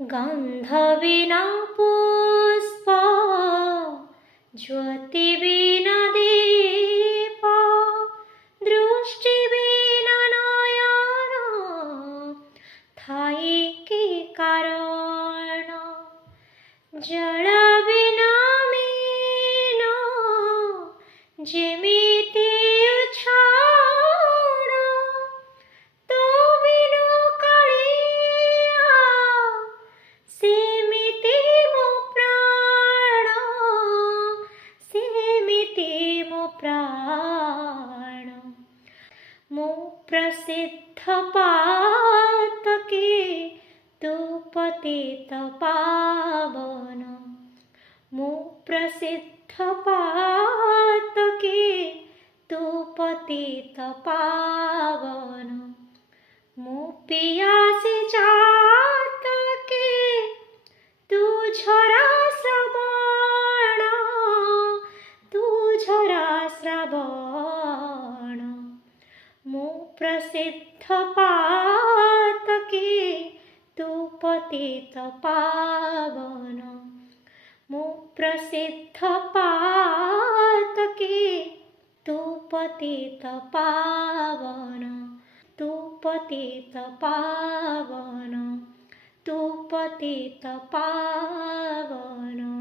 गन्ध विना पुष्प, ज्योति विना दीप, दृष्टि विना नयन, थाई के कारण। जल विना मीन, जेमिति उछाड़, तो बिनु कालिया, सेमिति मो प्राण, सेमिति मो प्राण। मो प्रसिद्ध पातके तु पतित पावन, मो प्रसिद्ध पातके तु पतित पावन। मो पियासी जातके तू झरा श्रवण, तू झरा श्रवण। मो प्रसिद्ध पातके तू पतित पावन, मो प्रसिद्ध पातके तू पतित पावन, तू पतित पावन, तू पतित पावन।